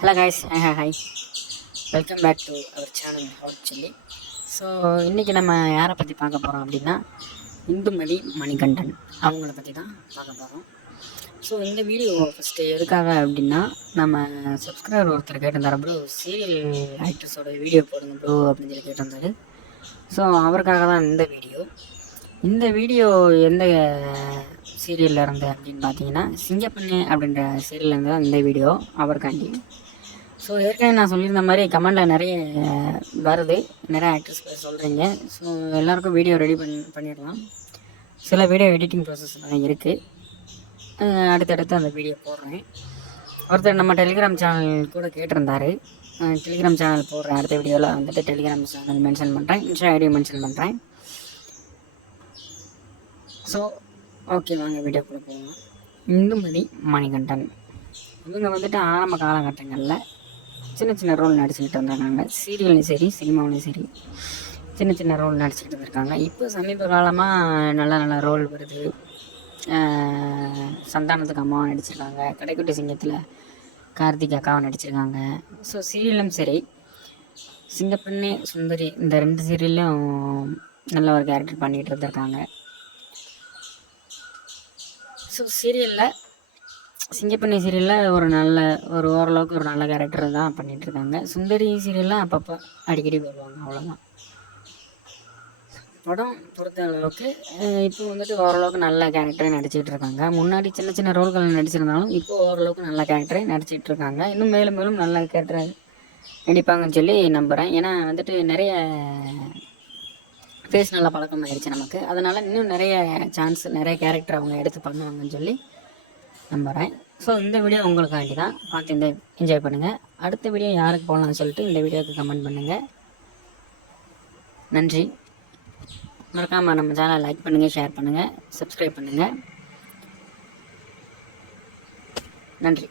Hello guys, hi welcome back to our channel ஹவுட் சொல்லி. So இன்றைக்கி நம்ம யாரை பற்றி பார்க்க போகிறோம் அப்படின்னா, இந்துமதி மணிகண்டன் அவங்கள பற்றி தான் பார்க்க போகிறோம். ஸோ இந்த வீடியோ ஃபஸ்ட்டு எதுக்காக அப்படின்னா, நம்ம சப்ஸ்கிரைபர் ஒருத்தர் கேட்டிருந்தார், ப்ரோ சீரியல் ஆக்ட்ரஸோட வீடியோ போடுங்க ப்ரோ அப்படின்னு சொல்லி கேட்டிருந்தாரு. ஸோ அவருக்காக தான் இந்த வீடியோ எந்த சீரியலில் இருந்து அப்படின்னு பார்த்தீங்கன்னா, சிங்கப்பண்ணு அப்படின்ற சீரியல்லேருந்து தான் இந்த வீடியோ அவருக்காண்டி. ஸோ ஏற்கனவே நான் சொல்லியிருந்த மாதிரி கமெண்டில் நிறைய வருது, நிறைய ஆக்டர்ஸ் பேர் சொல்கிறீங்க. ஸோ எல்லாேருக்கும் வீடியோ ரெடி பண்ணிடலாம். சில வீடியோ எடிட்டிங் ப்ராசஸ்லாம் இருக்குது, அடுத்தடுத்து அந்த வீடியோ போடுறேன். ஒருத்தர் நம்ம டெலிகிராம் சேனல் கூட கேட்டிருந்தார், டெலிகிராம் சேனல் போடுறேன் அடுத்த வீடியோவில் வந்துட்டு டெலிகிராம் சேனல் மென்ஷன் பண்ணுறேன், இன்ஸ்டா ஐடியை மென்ஷன் பண்ணுறேன். ஸோ ஓகே, வாங்க வீடியோக்குள்ளே போகலாம். இந்துமதி மணிகண்டன் இவங்க வந்துட்டு ஆரம்ப காலகட்டங்களில் சின்ன சின்ன ரோல் நடிச்சுக்கிட்டு வந்திருக்காங்க. சீரியல்லையும் சரி சினிமாவிலையும் சரி சின்ன சின்ன ரோல் நடிச்சுக்கிட்டு வந்திருக்காங்க. இப்போ சமீப காலமாக நல்ல நல்ல ரோல் வருது. சந்தானத்துக்கு அம்மாவை நடிச்சிருக்காங்க, கடைக்குட்டி சிங்கத்தில் கார்த்திக் அக்காவை நடிச்சிருக்காங்க. ஸோ சீரியலும் சரி, சிங்கப்பெண்ணே சுந்தரி இந்த 2 சீரியல்லையும் நல்ல ஒரு கேரக்டர் பண்ணிகிட்டு இருந்திருக்காங்க. ஸோ சீரியலில் சிங்கப்பண்ணி சீரியலில் ஓரளவுக்கு ஒரு நல்ல கேரக்டர் தான் பண்ணிகிட்ருக்காங்க. சுந்தரி சீரியலில் அப்பப்போ அடிக்கடி வருவாங்க, அவ்வளோதான். படம் பொறுத்த அளவுக்கு இப்போ வந்துட்டு ஓரளவுக்கு நல்ல கேரக்டரே நடிச்சிட்டு இருக்காங்க. முன்னாடி சின்ன சின்ன ரோல்கள் நடிச்சிருந்தாலும் இப்போ ஓரளவுக்கு நல்ல கேரக்டரே நடிச்சிட்டு இருக்காங்க. இன்னும் மேலும் மேலும் நல்ல கேரக்டர் நடிப்பாங்கன்னு சொல்லி நம்புகிறேன். ஏன்னா வந்துட்டு நிறைய ஃபேஸ் நல்ல பழக்கம் ஆயிடுச்சு நமக்கு, அதனால் இன்னும் நிறைய சான்ஸ், நிறைய கேரக்டர் அவங்க எடுத்து பண்ணுவாங்கன்னு சொல்லி நம்புகிறேன். ஸோ இந்த வீடியோ உங்களுக்காண்டி தான், பார்த்து என்ஜாய் பண்ணுங்கள். அடுத்த வீடியோ யாருக்கு போகலான்னு சொல்லிட்டு இந்த வீடியோவுக்கு கமெண்ட் பண்ணுங்கள். நன்றி. மறக்காமல் நம்ம சேனலை லைக் பண்ணுங்கள், ஷேர் பண்ணுங்கள், சப்ஸ்கிரைப் பண்ணுங்கள். நன்றி.